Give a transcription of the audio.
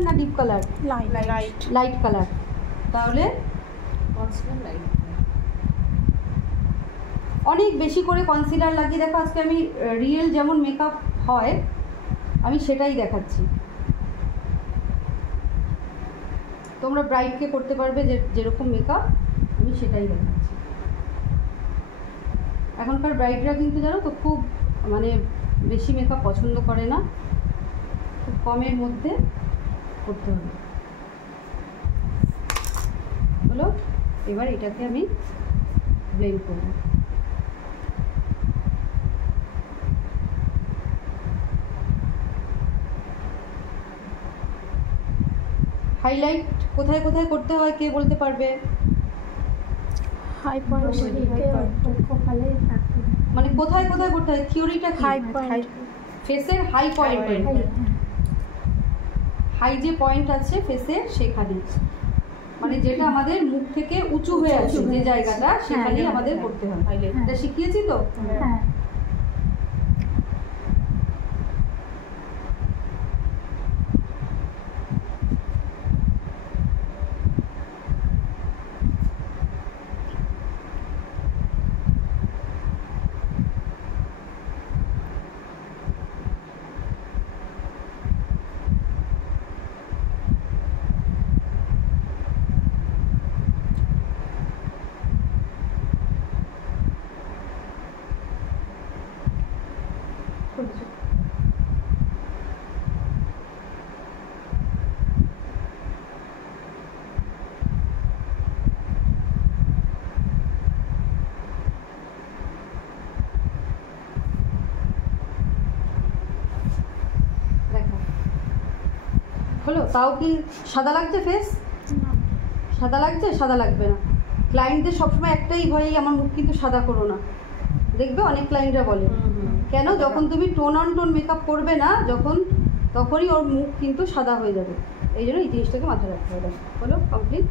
Colour না deep colour? Light colour. তাহলে অনেক বেশি করে কনসিলার লাগিয়ে দেখো। আজকে আমি রিয়েল যেমন মেকআপ হয় আমি সেটাই দেখাচ্ছি। তোমরা ব্রাইডকে করতে পারবে যেরকম মেকআপ আমি সেটাই দেখাচ্ছি। এখনকার ব্রাইডরা কিন্তু জানো তো খুব মানে বেশি মেকআপ পছন্দ করে না, খুব কমের মধ্যে করতে হবে। হলো, এবার এটাকে আমি ব্লেন্ড করব। হাইলাইট কোথায় কোথায় করতে হয় কে বলতে পারবে? হাই পয়েন্ট, মানে কোথায় কোথায় করতে হয়? থিওরিটা কি? হাই পয়েন্ট, ফেসের হাই পয়েন্ট, হাই যে পয়েন্ট আছে ফেসের সেখানে, মানে যেটা আমাদের মুখ থেকে উঁচু হয়ে আছে যে জায়গাটা সেখানেই আমাদের করতে হয়। এটা শিখিয়েছি তো? হ্যাঁ। হলো, তাও কি সাদা লাগছে ফেস? সাদা লাগছে? সাদা লাগবে না। ক্লায়েন্টদের সবসময় একটাই ভয়ই, আমার মুখ কিন্তু সাদা করো না। দেখবে অনেক ক্লায়েন্টরা বলে কেন, যখন তুমি টোন অন টোন মেকআপ করবে না তখনই ওর মুখ কিন্তু সাদা হয়ে যাবে। এই জন্য এই জিনিসটাকে মাথায় রাখতে হবে। হলো কমপ্লিট।